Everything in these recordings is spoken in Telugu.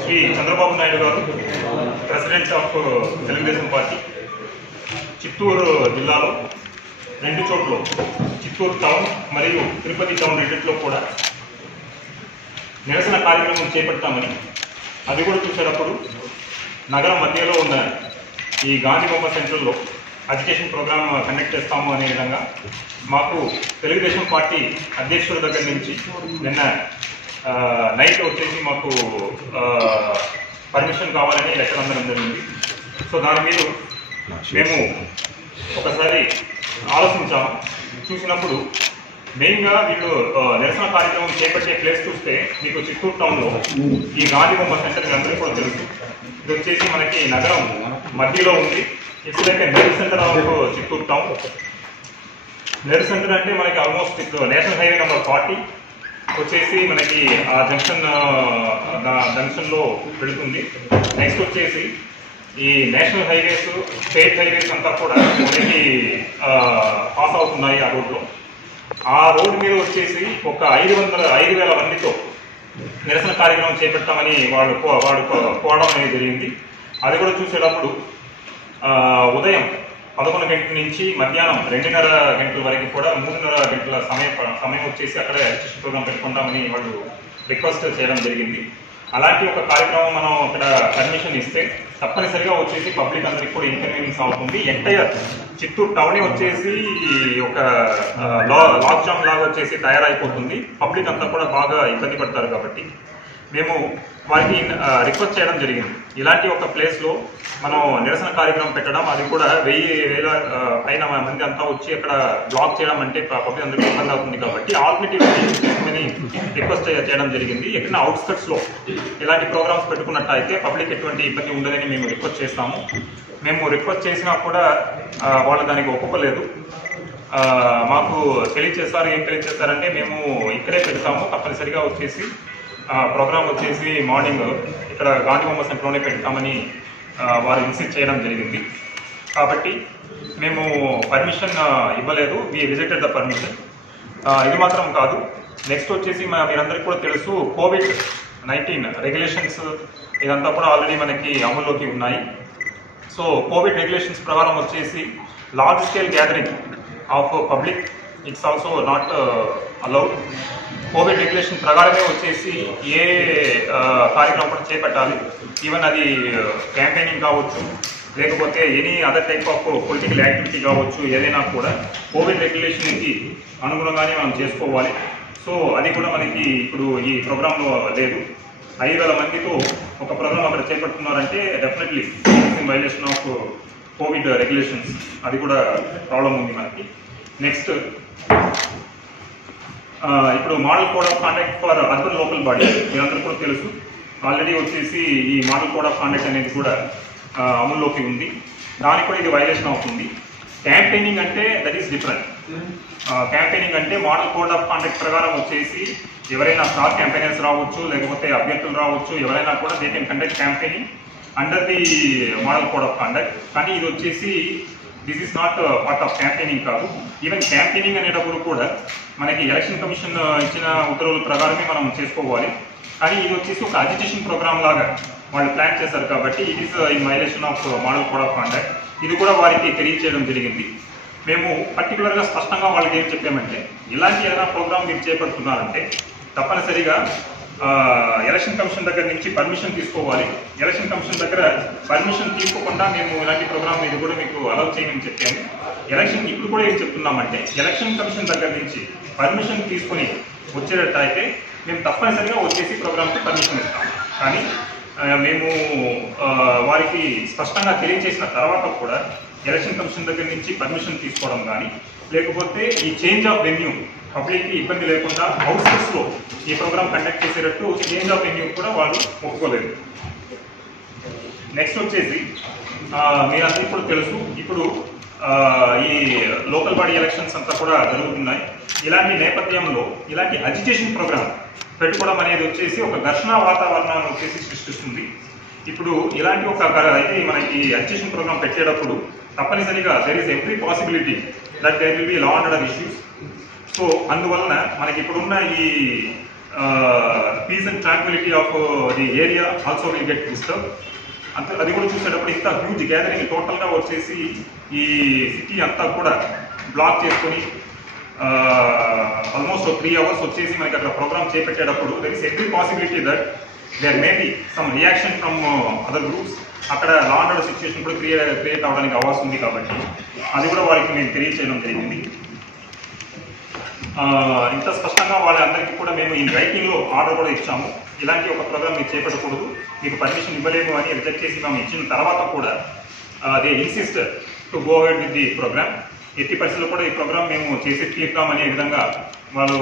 శ్రీ చంద్రబాబు నాయుడు గారు president of Telugu Desam party Chittoor జిల్లాలో రెండు చోట్ల చిత్తూరు టౌన్ మరియు తిరుపతి టౌన్ రెండింటిలో కూడా నిరసన కార్యక్రమం చేపట్టామని, అది కూడా చూసేటప్పుడు నగరం మధ్యలో ఉన్న ఈ గాంధీ బొమ్మ సెంటర్లో అజిటేషన్ ప్రోగ్రామ్ కండక్ట్ చేస్తాము అనే విధంగా మాకు తెలుగుదేశం పార్టీ అధ్యక్షుల దగ్గర నుంచి నిన్న నైట్ వచ్చేసి మాకు పర్మిషన్ కావాలని లెటర్ అందడం జరిగింది. సో దాని మీద మేము ఒకసారి ఆలోచించాము. చూసినప్పుడు మెయిన్గా వీళ్ళు నిరసన కార్యక్రమం చేపట్టే ప్లేస్ చూస్తే మీకు చిత్తూరు టౌన్లో ఈ గాంధీ బొమ్మ సెంటర్ అందరికీ కూడా తెలుసు. ఇది వచ్చేసి మనకి నగరం మధ్యలో ఉంది. It's like near centre of Chittoor town. Near centre అంటే మనకి ఆల్మోస్ట్ నేషనల్ హైవే నెంబర్ 40 వచ్చేసి మనకి ఆ జంక్షన్లో పెడుతుంది. నెక్స్ట్ వచ్చేసి ఈ నేషనల్ హైవేస్, స్టేట్ హైవేస్ అంతా కూడా మనకి పాస్ అవుతున్నాయి ఆ రోడ్లో. ఆ రోడ్డు మీద వచ్చేసి ఒక 5,000 మందితో నిరసన కార్యక్రమం చేపట్టామని వాళ్ళు కోవడం అనేది జరిగింది. అది కూడా చూసేటప్పుడు ఉదయం 11 గంటల నుంచి మధ్యాహ్నం 2:30 గంటల వరకు కూడా 3:30 గంటల సమయం వచ్చేసి అక్కడ రిజిస్ట్రేషన్ ప్రోగ్రాం పెట్టుకుంటామని వాళ్ళు రిక్వెస్ట్ చేయడం జరిగింది. అలాంటి ఒక కార్యక్రమం మనం అక్కడ పర్మిషన్ ఇస్తే తప్పనిసరిగా వచ్చేసి పబ్లిక్ అందరికీ కూడా ఇన్కన్వీనియన్స్ అవుతుంది. ఎంటైర్ చిత్తూరు టౌనే వచ్చేసి ఒక లాక్డౌన్ లాగా వచ్చేసి తయారైపోతుంది. పబ్లిక్ అంతా కూడా బాగా ఇబ్బంది పడతారు. కాబట్టి మేము వారికి రిక్వెస్ట్ చేయడం జరిగింది. ఇలాంటి ఒక ప్లేస్లో మనం నిరసన కార్యక్రమం పెట్టడం, అది కూడా 1,000 పైన మంది అంతా వచ్చి అక్కడ బ్లాక్ చేయడం అంటే పబ్లిక్ అందరికీ ఇబ్బంది అవుతుంది. కాబట్టి ఆల్టర్నేటివ్ చేసుకోమని రిక్వెస్ట్ చేయడం జరిగింది. ఎక్కడైనా అవుట్స్కట్స్లో ఇలాంటి ప్రోగ్రామ్స్ పెట్టుకున్నట్టయితే పబ్లిక్ ఎటువంటి ఇబ్బంది ఉండదని మేము రిక్వెస్ట్ చేస్తాము. మేము రిక్వెస్ట్ చేసినా కూడా వాళ్ళు దానికి ఒప్పుకోలేదు. మాకు తెలియచేస్తారు. ఏం తెలియచేస్తారంటే మేము ఇక్కడే పెడతాము, తప్పనిసరిగా వచ్చేసి ప్రోగ్రామ్ వచ్చేసి మార్నింగ్ ఇక్కడ గాంధీ బొమ్మ సెంటర్లోనే పెడతామని వారు ఇన్సిస్ట్ చేయడం జరిగింది. కాబట్టి మేము పర్మిషన్ ఇవ్వలేదు. వి రిజెక్టెడ్ ద పర్మిషన్. ఇది మాత్రం కాదు, నెక్స్ట్ వచ్చేసి మీరందరికీ కూడా తెలుసు, COVID-19 రెగ్యులేషన్స్ ఇదంతా కూడా ఆల్రెడీ మనకి అమల్లోకి ఉన్నాయి. సో కోవిడ్ రెగ్యులేషన్స్ ప్రకారం వచ్చేసి large scale gathering of public it's also not allowed. Covid regulation ప్రకారమే వచ్చేసి ఏ కార్యక్రమం కూడా చేపట్టాలి. ఈవెన్ అది క్యాంపెయినింగ్ కావచ్చు, లేకపోతే any other type of political activity కావచ్చు, ఏదైనా కూడా కోవిడ్ రెగ్యులేషన్కి అనుగుణంగానే మనం చేసుకోవాలి. సో అది కూడా మనకి ఇప్పుడు ఈ ప్రోగ్రాంలో లేదు. 5,000 మందితో ఒక ప్రోగ్రామ్ అక్కడ చేపడుతున్నారంటే definitely in violation of covid regulations. అది కూడా ప్రాబ్లం ఉంది మనకి. నెక్స్ట్ ఇప్పుడు model code of conduct for urban local body మీరందరూ కూడా తెలుసు. ఆల్రెడీ వచ్చేసి ఈ మోడల్ కోడ్ ఆఫ్ కాండక్ట్ అనేది కూడా అమల్లోకి ఉంది. దానికి కూడా ఇది వైలేషన్ అవుతుంది. క్యాంపెయినింగ్ అంటే దట్ ఈస్ డిఫరెంట్. క్యాంపెయినింగ్ అంటే మోడల్ కోడ్ ఆఫ్ కాండక్ట్ ప్రకారం వచ్చేసి ఎవరైనా స్టార్ క్యాంపెయినర్స్ రావచ్చు, లేకపోతే అభ్యర్థులు రావచ్చు, ఎవరైనా కూడా they can conduct campaigning under the model code of conduct. కానీ ఇది వచ్చేసి this is not part of campaigning కాదు. ఈవెన్ క్యాంపెయినింగ్ అనేటప్పుడు కూడా మనకి ఎలక్షన్ కమిషన్ ఇచ్చిన ఉత్తర్వుల ప్రకారమే మనం చేసుకోవాలి. కానీ ఇది వచ్చేసి ఒక అజిటేషన్ ప్రోగ్రామ్ లాగా వాళ్ళు ప్లాన్ చేశారు. కాబట్టి it is in violation of model code of conduct. ఇది కూడా వారికి తెలియచేయడం జరిగింది. మేము పర్టికులర్గా స్పష్టంగా వాళ్ళకి ఏం చెప్పామంటే, ఇలాంటి ఏదైనా ప్రోగ్రామ్ మీరు చేపడుతున్నారంటే తప్పనిసరిగా ఎలక్షన్ కమిషన్ దగ్గర నుంచి పర్మిషన్ తీసుకోవాలి. ఎలక్షన్ కమిషన్ దగ్గర పర్మిషన్ తీసుకోకుండా మేము ఇలాంటి ప్రోగ్రామ్ ఇది కూడా మీకు అలౌ చేయమని చెప్పాము. ఎలక్షన్ ఇప్పుడు కూడా ఏం చెప్తున్నామంటే, ఎలక్షన్ కమిషన్ దగ్గర నుంచి పర్మిషన్ తీసుకుని వచ్చేటట్టయితే మేము తప్పనిసరిగా వచ్చేసి ప్రోగ్రామ్కి పర్మిషన్ ఇస్తాం. కానీ మేము వారికి స్పష్టంగా తెలియజేసిన తర్వాత కూడా ఎలక్షన్ కమిషన్ దగ్గర నుంచి పర్మిషన్ తీసుకోవడం కానీ, లేకపోతే ఈ చేంజ్ ఆఫ్ వెన్యూ పబ్లిక్కి ఇబ్బంది లేకుండా అవుట్స్కట్స్లో ఈ ప్రోగ్రామ్ కండక్ట్ చేసేటట్టు చేంజ్ ఆఫ్ వెన్యూ కూడా వాళ్ళు ఒప్పుకోలేదు. నెక్స్ట్ వచ్చేసి మీరందరికీ కూడా తెలుసు, ఇప్పుడు ఈ లోకల్ బాడీ ఎలక్షన్స్ అంతా కూడా జరుగుతున్నాయి. ఇలాంటి నేపథ్యంలో ఇలాంటి అజిటేషన్ ప్రోగ్రామ్ పెట్టుకోవడం అనేది వచ్చేసి ఒక ఘర్షణ వాతావరణాన్ని వచ్చేసి సృష్టిస్తుంది. ఇప్పుడు ఇలాంటి ఒక అయితే మనకి అజిటేషన్ ప్రోగ్రామ్ పెట్టేటప్పుడు తప్పనిసరిగా there is every possibility that there will be law and order issues. So అందువలన మనకి ఇప్పుడున్న ఈ peace and tranquillity of the area also will get disturb. అంత అది కూడా చూసేటప్పుడు ఇంత హ్యూజ్ గ్యాదరింగ్ టోటల్గా వచ్చేసి ఈ సిటీ అంతా కూడా బ్లాక్ చేసుకొని ఆల్మోస్ట్ 3 hours వచ్చేసి మనకి అక్కడ ప్రోగ్రామ్ చేపట్టేటప్పుడు there is every possibility that there may be some reaction from other groups. అక్కడ లా అండ్ ఆర్డర్ సిచ్యువేషన్ కూడా క్రియేట్ అవడానికి అవకాశం ఉంది కాబట్టి అది కూడా వారికి మేము తెలియచేయడం జరిగింది. ఇంత స్పష్టంగా వాళ్ళందరికీ కూడా మేము ఈ రైటింగ్లో ఆర్డర్ కూడా ఇచ్చాము. ఇలాంటి ఒక ప్రోగ్రామ్ మీరు చేపట్టకూడదు, మీకు పర్మిషన్ ఇవ్వలేము అని రిజెక్ట్ చేసి మేము ఇచ్చిన తర్వాత కూడా they insist to go head with the programme. ఎట్టి పరిస్థితుల్లో కూడా ఈ ప్రోగ్రామ్ మేము చేసి తీరుతామనే విధంగా వాళ్ళు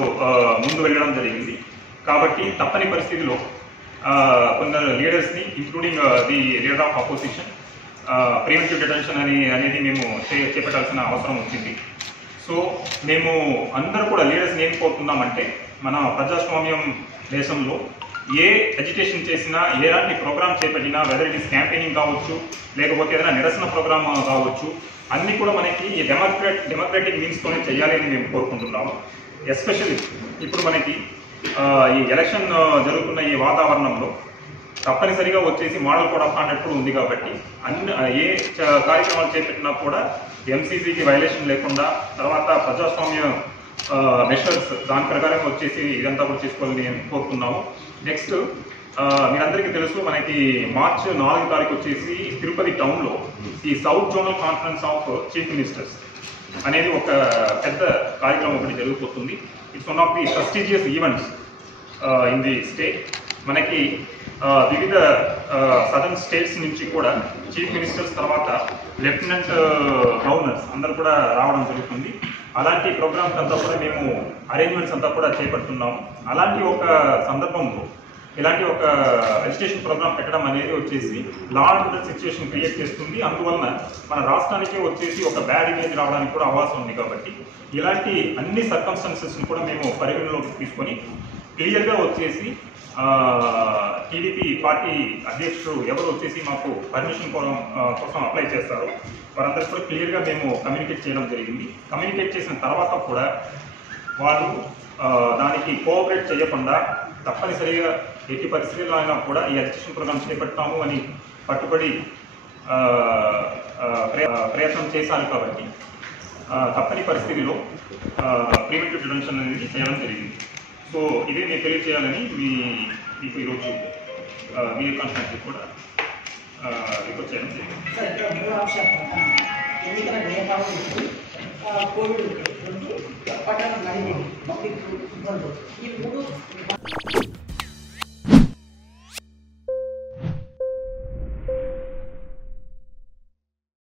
ముందు వెళ్ళడం జరిగింది. కాబట్టి తప్పని పరిస్థితిలో కొందరు లీడర్స్ని including the leader of opposition preventive detention అనేది మేము చేపట్టాల్సిన అవసరం వచ్చింది. సో మేము అందరూ కూడా లీడర్స్ని ఏం కోరుతున్నామంటే, మన ప్రజాస్వామ్యం దేశంలో ఏ ఎడ్యుకేషన్ చేసినా, ఎలాంటి ప్రోగ్రామ్ చేపట్టినా, వెదర్ ఇట్ ఈస్ క్యాంపెయినింగ్ కావచ్చు, లేకపోతే ఏదైనా నిరసన ప్రోగ్రామ్ కావచ్చు, అన్నీ కూడా మనకి ఈ డెమోక్రాటిక్ మీన్స్తోనే చేయాలి అని మేము కోరుకుంటున్నాము. ఎస్పెషల్లీ ఇప్పుడు మనకి ఈ ఎలక్షన్ జరుగుతున్న ఈ వాతావరణంలో తప్పనిసరిగా వచ్చేసి మోడల్ కోడ్ ఆఫ్ కాండక్ట్ కూడా ఉంది కాబట్టి ఏ కార్యక్రమాలు చేపట్టినా కూడా ఎంసీసీకి వైలేషన్ లేకుండా, తర్వాత ప్రజాస్వామ్య మెషర్స్ దాని ప్రకారం వచ్చేసి ఇదంతా కూడా చేసుకోవాలని కోరుతున్నాము. నెక్స్ట్ మీరందరికీ తెలుసు, మనకి March 4 వచ్చేసి తిరుపతి టౌన్లో ఈ south zonal conference of chief ministers అనేది ఒక పెద్ద కార్యక్రమం ఒకటి జరుగుతుంది. It's one of the prestigious events in the state. మనకి వివిధ సదర్న్ స్టేట్స్ నుంచి కూడా చీఫ్ మినిస్టర్స్ తర్వాత లెఫ్టినెంట్ గవర్నర్స్ అందరూ కూడా రావడం జరుగుతుంది. అలాంటి ప్రోగ్రామ్స్ అంతా కూడా మేము అరేంజ్మెంట్స్ అంతా కూడా చేపడుతున్నాము. అలాంటి ఒక సందర్భంలో ఇలాంటి ఒక ఎడ్యుకేషన్ ప్రోగ్రామ్ పెట్టడం అనేది వచ్చేసి లా అండ్ ఆర్డర్ సిచ్యువేషన్ క్రియేట్ చేస్తుంది. అందువలన మన రాష్ట్రానికి వచ్చేసి ఒక బ్యాడ్ ఇమేజ్ రావడానికి కూడా అవకాశం ఉంది. కాబట్టి ఇలాంటి అన్ని సర్కమ్స్టాన్సెస్ని కూడా మేము పరిగణలోకి తీసుకొని క్లియర్గా వచ్చేసి టీడీపీ పార్టీ అధ్యక్షుడు ఎవరు వచ్చేసి మాకు పర్మిషన్ కోసం అప్లై చేస్తారు వారందరికీ కూడా క్లియర్గా మేము కమ్యూనికేట్ చేయడం జరిగింది. కమ్యూనికేట్ చేసిన తర్వాత కూడా వాళ్ళు దానికి కోఆపరేట్ చేయకుండా తప్పనిసరిగా ఎట్టి పరిస్థితుల్లో అయినా కూడా ఈ ఎడ్యుకేషన్ ప్రోగ్రామ్ చేపడతాము అని పట్టుబడి ప్రయత్నం చేశారు. కాబట్టి తప్పని పరిస్థితిలో ప్రివెంటివ్ డిటెన్షన్ అనేది చేయడం జరిగింది. సో ఇదే నేను తెలియజేయాలని మీకు ఈరోజు వీడియో కాన్ఫరెన్స్ కూడా రిక్వెస్ట్ చేయడం జరిగింది.